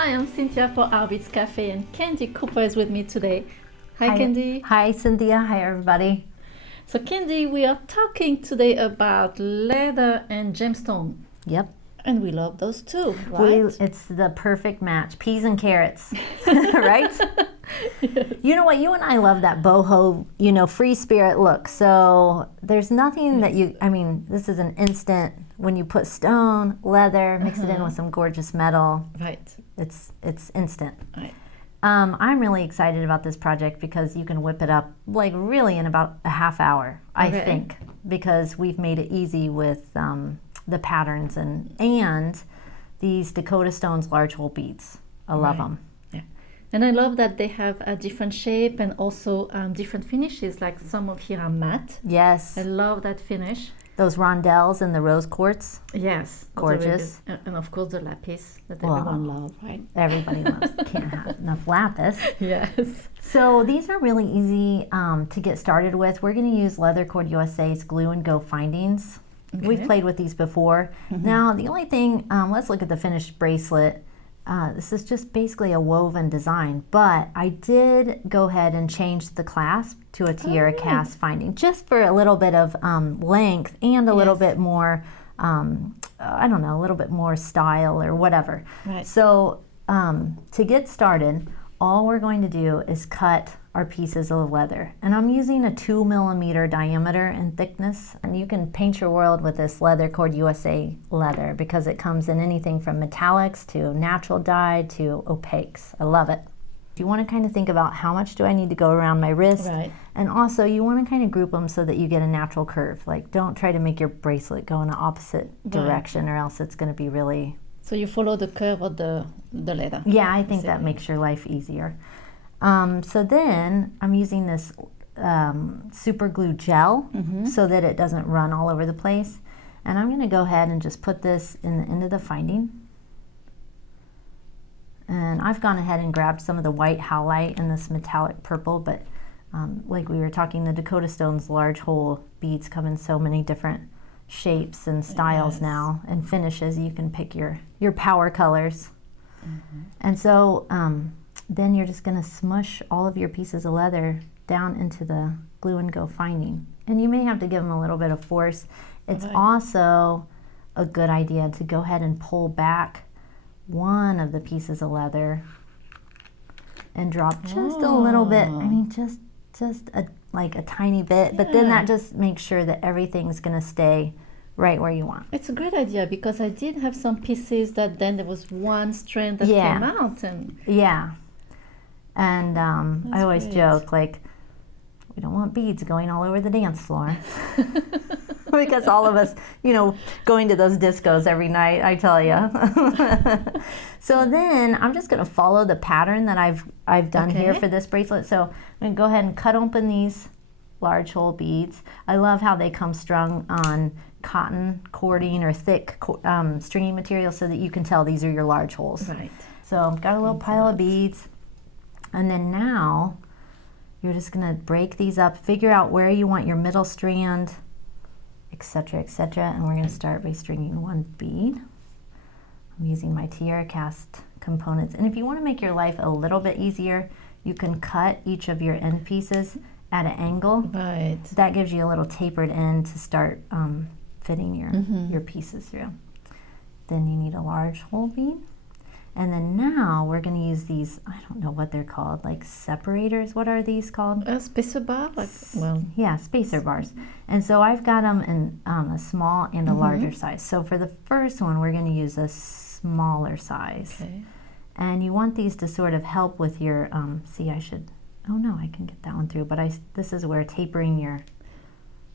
Hi, I'm Cynthia for Artbeads Cafe, and Candie Cooper is with me today. Hi, Candie. Hi, Cynthia. Hi, everybody. So, Candie, we are talking today about leather and gemstone. Yep. And we love those too, right? It's the perfect match. Peas and carrots, right? Yes. You know what? You and I love that boho, free spirit look. So there's nothing that this is an instant when you put stone, leather, mix it in with some gorgeous metal. Right. It's instant. Right. I'm really excited about this project because you can whip it up like really in about a half hour, I think, because we've made it easy with the patterns and these Dakota Stones large hole beads. I love them. Yeah. And I love that they have a different shape and also different finishes, like some of here are matte. Yes. I love that finish. Those rondelles and the rose quartz. Yes. Gorgeous. And of course the lapis that everyone loves, right? Everybody loves. Can't have enough lapis. Yes. So these are really easy to get started with. We're going to use Leather Cord USA's glue-n-go findings. Okay. We've played with these before. Now the only thing, let's look at the finished bracelet. This is just basically a woven design, but I did go ahead and change the clasp to a tiara cast finding just for a little bit of length and a little bit more, I don't know, a little bit more style or whatever. Right. So to get started, all we're going to do is cut our pieces of leather. And I'm using a 2 millimeter diameter and thickness. And you can paint your world with this Leather Cord USA leather because it comes in anything from metallics to natural dye to opaques. I love it. You want to kind of think about how much do I need to go around my wrist. Right. And also you want to kind of group them so that you get a natural curve. Like don't try to make your bracelet go in the opposite direction or else it's going to be really... So you follow the curve of the leather. Yeah, I think that makes your life easier. So then I'm using this super glue gel so that it doesn't run all over the place. And I'm going to go ahead and just put this in the end of the finding. And I've gone ahead and grabbed some of the white howlite and this metallic purple, but like we were talking, the Dakota Stones large hole beads come in so many different shapes and styles now and finishes. You can pick your power colors. And so then you're just going to smush all of your pieces of leather down into the glue-n-go finding. And you may have to give them a little bit of force. It's also a good idea to go ahead and pull back one of the pieces of leather and drop just a little bit. I mean, just like a tiny bit, but then that just makes sure that everything's going to stay right where you want. It's a great idea because I did have some pieces that then there was one strand that came out. And I always joke, like, we don't want beads going all over the dance floor. Because all of us, going to those discos every night, I tell you. So then I'm just going to follow the pattern that I've done here for this bracelet. So I'm going to go ahead and cut open these large hole beads. I love how they come strung on cotton cording or thick stringy material so that you can tell these are your large holes. Right. So I've got a little pile of beads. And then now you're just going to break these up, figure out where you want your middle strand, etc., etc. And we're going to start by stringing one bead. I'm using my tiara cast components. And if you want to make your life a little bit easier, you can cut each of your end pieces at an angle. Right. That gives you a little tapered end to start fitting your pieces through. Then you need a large hole bead. And then now we're going to use these, I don't know what they're called, like separators. What are these called? A spacer bar? Yeah, spacer bars. And so I've got them in a small and a larger size. So for the first one, we're going to use a smaller size. Okay. And you want these to sort of help with your, oh no, I can get that one through. But this is where tapering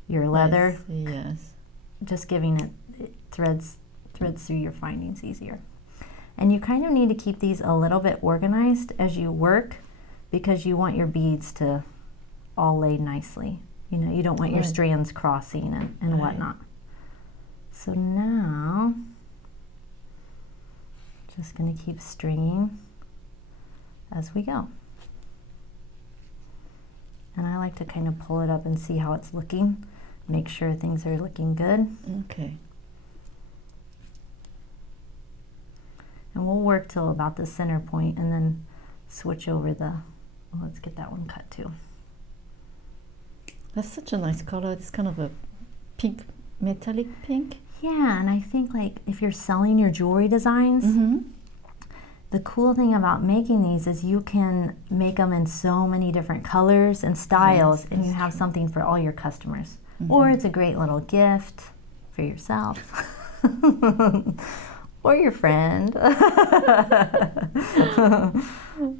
your leather. Yes. Just giving it threads through your findings easier. And you kind of need to keep these a little bit organized as you work because you want your beads to all lay nicely. You don't want your strands crossing and whatnot. So now, just going to keep stringing as we go. And I like to kind of pull it up and see how it's looking. Make sure things are looking good. Okay. And we'll work till about the center point and then switch over the, let's get that one cut too. That's such a nice color. It's kind of a pink, metallic pink. Yeah, and I think like if you're selling your jewelry designs, the cool thing about making these is you can make them in so many different colors and styles, and you have something for all your customers. Or it's a great little gift for yourself or your friend.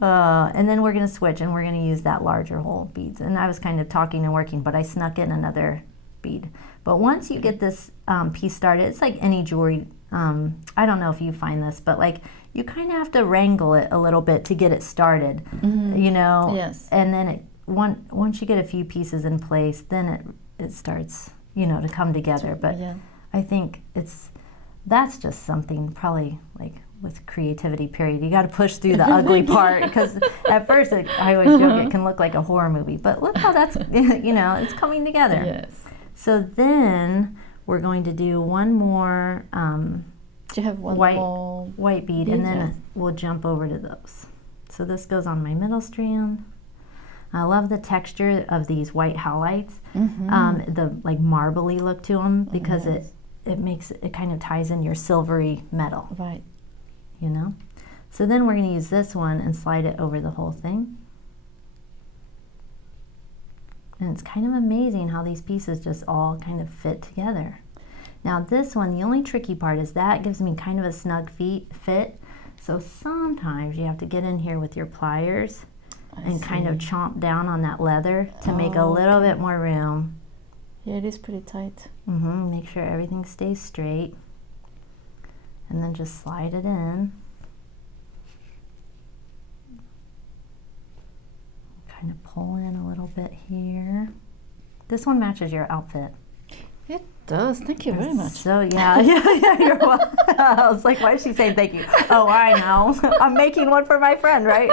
And then we're going to switch, and we're going to use that larger hole beads. And I was kind of talking and working, but I snuck in another bead. But once you get this piece started, it's like any jewelry. I don't know if you find this, but like you kind of have to wrangle it a little bit to get it started, you know? Yes. And then once you get a few pieces in place, then it starts, you know, to come together. But I think that's just something probably like with creativity, period. You got to push through the ugly part, because at first I always joke it can look like a horror movie, but look how that's, you know, it's coming together. Yes. So then we're going to do one more Do you have one more white bead, and then we'll jump over to those. So this goes on my middle strand. I love the texture of these white halides, the like marbly look to them, because it makes it kind of ties in your silvery metal. Right. You know? So then we're going to use this one and slide it over the whole thing. And it's kind of amazing how these pieces just all kind of fit together. Now this one, the only tricky part is that gives me kind of a snug fit. So sometimes you have to get in here with your pliers and kind of chomp down on that leather to make a little bit more room. Yeah, it is pretty tight. Make sure everything stays straight. And then just slide it in. Kind of pull in a little bit here. This one matches your outfit. It does. Thank you very much. So yeah, you're welcome. I was like, why is she saying thank you? Oh, I know. I'm making one for my friend, right?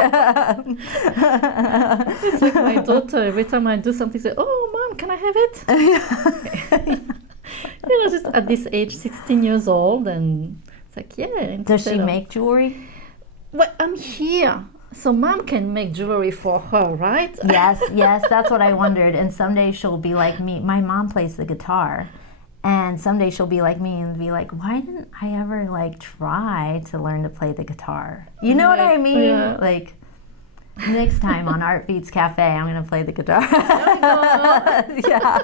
It's like my daughter, every time I do something, say, "Oh, Mom, can I have it?" You know, just at this age, 16 years old, and it's like, yeah. Does she make jewelry? Well, I'm here, so Mom can make jewelry for her, right? Yes, that's what I wondered. And someday she'll be like me. My mom plays the guitar, and someday she'll be like me and be like, why didn't I ever like try to learn to play the guitar? You know what I mean? Yeah. Like next time on Artbeads Cafe, I'm gonna play the guitar. Yeah,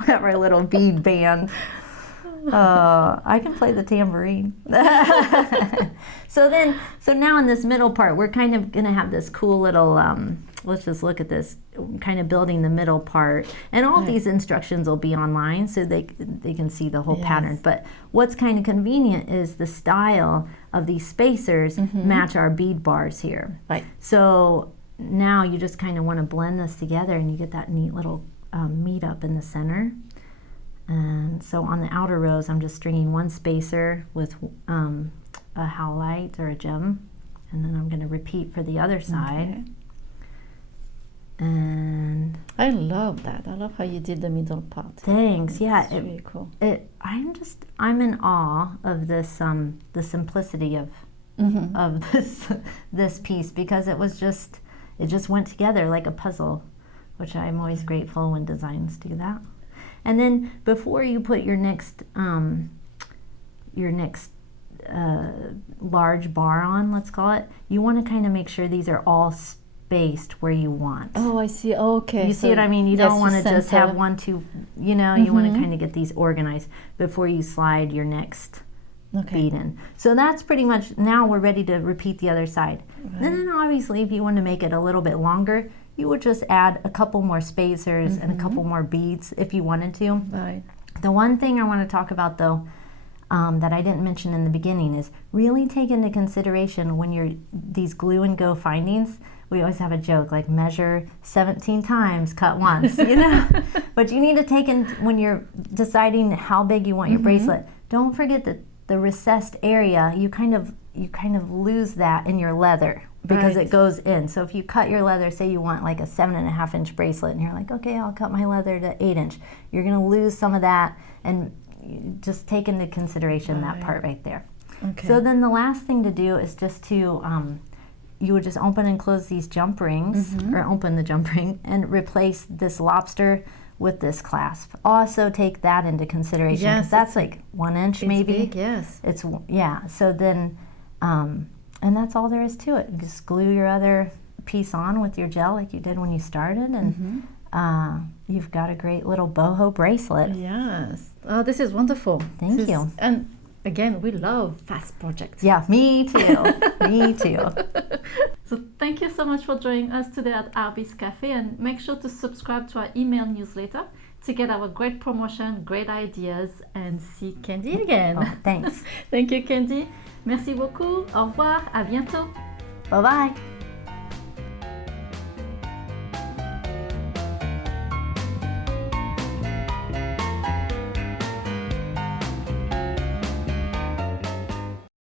we have our little bead band. I can play the tambourine. So now in this middle part, we're kind of gonna have this cool little, let's just look at this, kind of building the middle part. And all these instructions will be online, so they can see the whole pattern. But what's kind of convenient is the style of these spacers match our bead bars here. Right. So now you just kind of want to blend this together, and you get that neat little meet up in the center. And so on the outer rows, I'm just stringing one spacer with a howlite or a gem, and then I'm going to repeat for the other side. Okay. And I love that. I love how you did the middle part. Thanks. Yeah, it's really cool. I'm in awe of this the simplicity of this piece, because it just went together like a puzzle, which I'm always grateful when designs do that. And then before you put your next large bar on, let's call it, you want to kind of make sure these are all spaced where you want. Oh, I see. Okay. You see what I mean? You don't want to just have one, two, you know, you want to kind of get these organized before you slide your next bead in. So that's pretty much, now we're ready to repeat the other side. Right. And then obviously if you want to make it a little bit longer, you would just add a couple more spacers and a couple more beads if you wanted to. Right. The one thing I want to talk about though, that I didn't mention in the beginning, is really take into consideration when you're these glue-n-go findings. We always have a joke like measure 17 times, cut once, you know. But you need to take in, when you're deciding how big you want your bracelet, don't forget that the recessed area, you kind of lose that in your leather, because it goes in. So if you cut your leather, say you want like a 7.5 inch bracelet, and you're like, okay, I'll cut my leather to 8 inch. You're gonna lose some of that, and just take into consideration that part right there. Okay. So then the last thing to do is just to, you would just open and close these jump rings, or open the jump ring, and replace this lobster with this clasp. Also take that into consideration, because that's like 1 inch maybe. Big, yes. It's, yeah, so then, and that's all there is to it. Just glue your other piece on with your gel like you did when you started, and you've got a great little boho bracelet. Yes. Oh, this is wonderful. Thank you. And again, we love fast projects. Yeah, me too. Me too. So thank you so much for joining us today at Artbeads Cafe, and make sure to subscribe to our email newsletter to get our great promotion, great ideas, and see Candie again. Oh, thanks. Thank you, Candie. Merci beaucoup. Au revoir. À bientôt. Bye-bye.